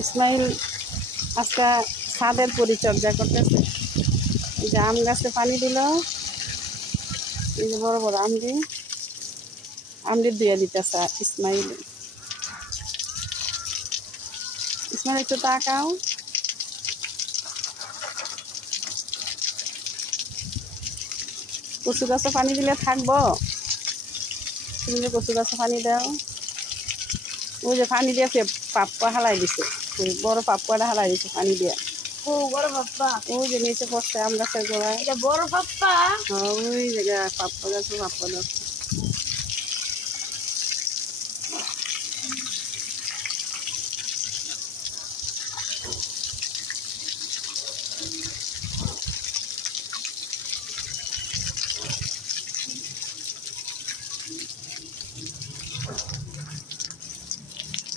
ইসমাইল আজকে ছাদের পরিচর্যা করতেছে। এই যে আম গাছে পানি দিল, এই যে বড় বড় আমদি ধুয়ে দিতেছে ইসমাইল। ইসমাইল একটু তাকাও। কচু গাছে পানি দিলে থাকবো? তুমি যে কচু গাছে পানি দাও, ওই যে পানি দিয়ে পাপ্পা হালাই দিছে, ওই বড় পাপ্পাটা হালাই দিছে পানি দিয়ে। ও বড় পাপ্পা, ওই যে নিচে পড়ছে আম গাছের গোড়ায়। এটা বড় পাপ্পা। ওই জায়গায় পাপ্পা গাছে পাপ্পা ধরছে।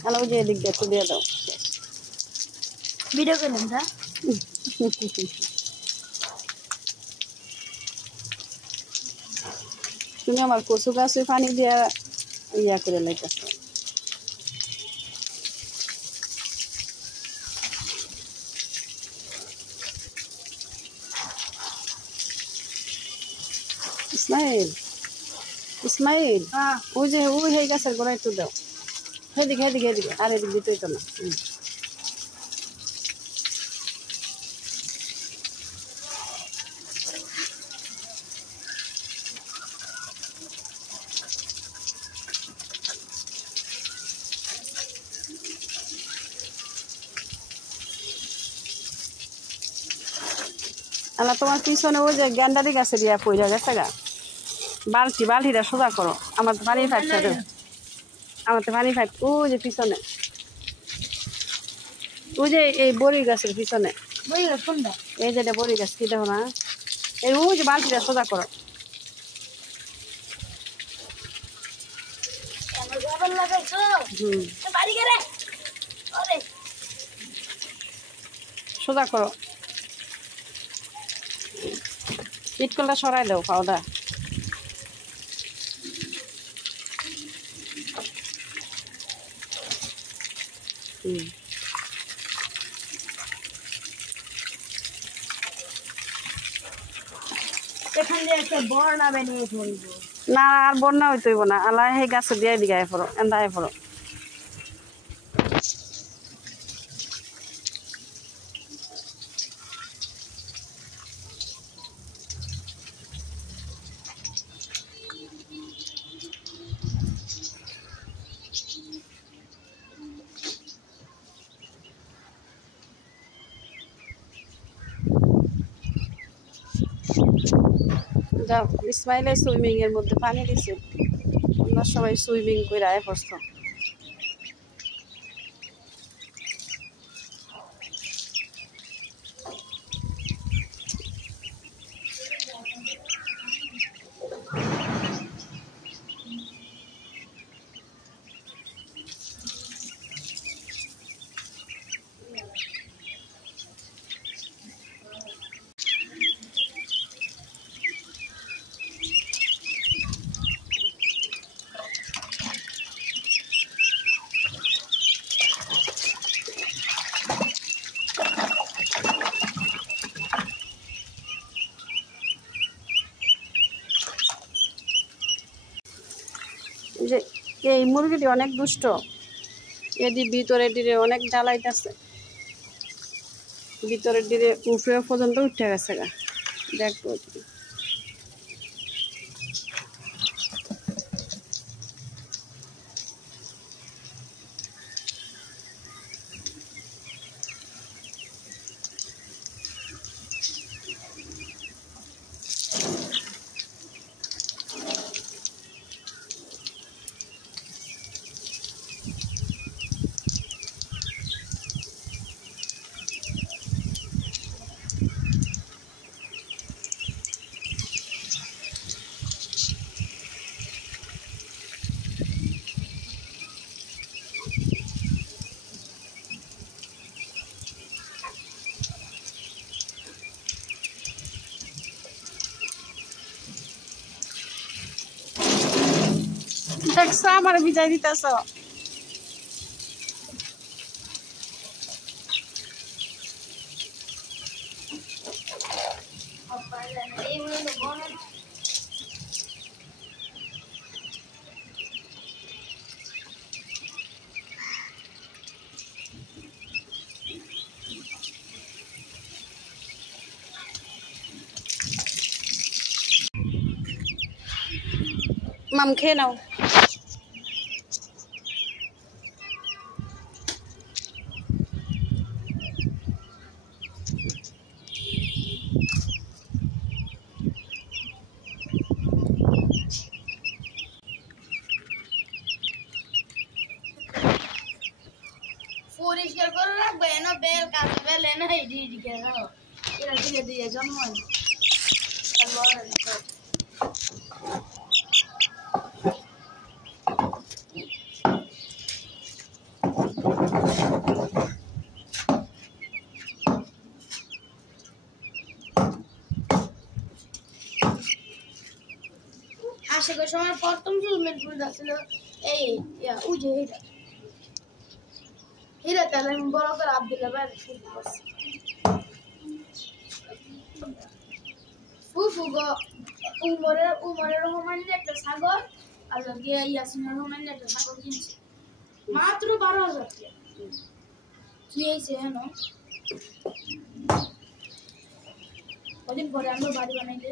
হ্যালো, ওই যে এদিক দিয়ে একটু দিয়ে দাও। ভিডিও করেন না? তুমি আমার কচু গাছে পানি দিয়া ইয়া করে লাইতেছ। ইসমাইল, ইসমাইল, ওই যে ওই সেই গাছের গোড়া একটু দাও। হেদিকে হেদিকে হেদিকে, আর এদিক দিতেই তো না। আল্লাহ, তোমার পিছনে ওই যে গ্যান্ডারি গাছে দিয়া পইরা গেছে গা। বালতিটা সোজা করো। আমার তো পানি ফাটছে, আমার তো পানি ফাট। ওই যে পিছনে, ওই যে এই বড়ি গাছের পিছনে। এই যে বড়ি গাছ, কি দেখো না? এই ওই যে বালতিটা সোজা করো। সোজা করো। ইটকলটা সরাই দাও পাউডার। না, আর বন্যা হইতে হইব না। আল্লাহ সেই গাছে দিয়ে দিকে আয় পড়ো, এন্দা আয় পড়ো। যাও, ইসমাইলে সুইমিং এর মধ্যে পানি দিছে, তোমরা সবাই সুইমিং করে আয় পড়ছো। যে এই মুরগিটি অনেক দুষ্ট, এটি ভিতরের দিকে অনেক জ্বালাইতেছে, ভিতরের দিকে উপরে পর্যন্ত উঠে গেছে গা। দেখবো দেখছো আমার বিদায় দিতেছ। মাম খেয়ে নাও। পরিষ্কার করে রাখবে না, বেল কাছে বেল এনে দিকে দাও, এরা দিয়ে দিয়ে জন্ম আশেকের সময় প্রথম চুলমেন্ট করে যাচ্ছিল এই ওই যে হিরা তাহলে আমি বড় করে আব্দুল্লাহ ভাই শুরু করছি ফুফু গো উমরের রহমানের একটা সাগর আর গিয়ে ইয়াসিনের রহমানের একটা সাগর কিনছে মাত্র 12,000 টাকা কি হয়েছে হেন কদিন পরে আমরা বাড়ি বানাইলে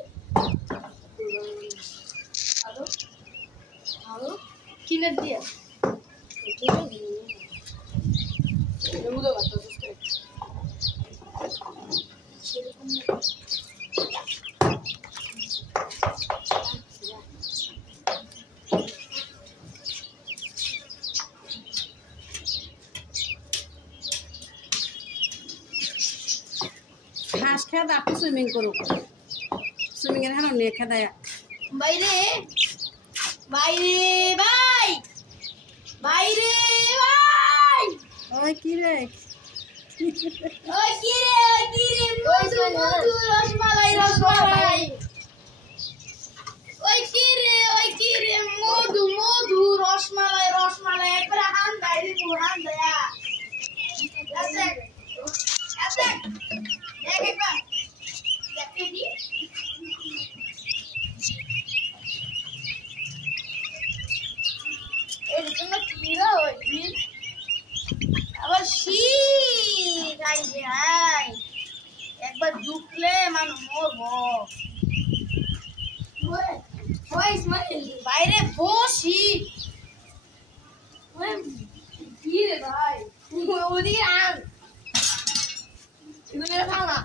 আরো আরো কিনে দিয়ে ঘাস খেয়ে আপনি সুইমিং করুক, সুইমিং এর হ্যাঁ নিয়ে খেদায় বাইরে বাইরে ভাই বাইরে ভাই ওই কি রে ওই কি রে মধু মধু রসমালাই রসমালাই ওই কি রে মধু মধু রসমালাই রসমালাই একবার হান বাইরে হান দেয়া আছে আছে দেখ একবার দেখে দি এর জন্য কি রে ওই দিন আবার শীত আই রে আই একবার ঢুকলে মানুষ মরবো বাইরে বসি কি রে ভাই ওদিকে আন এগুলো ভাঙা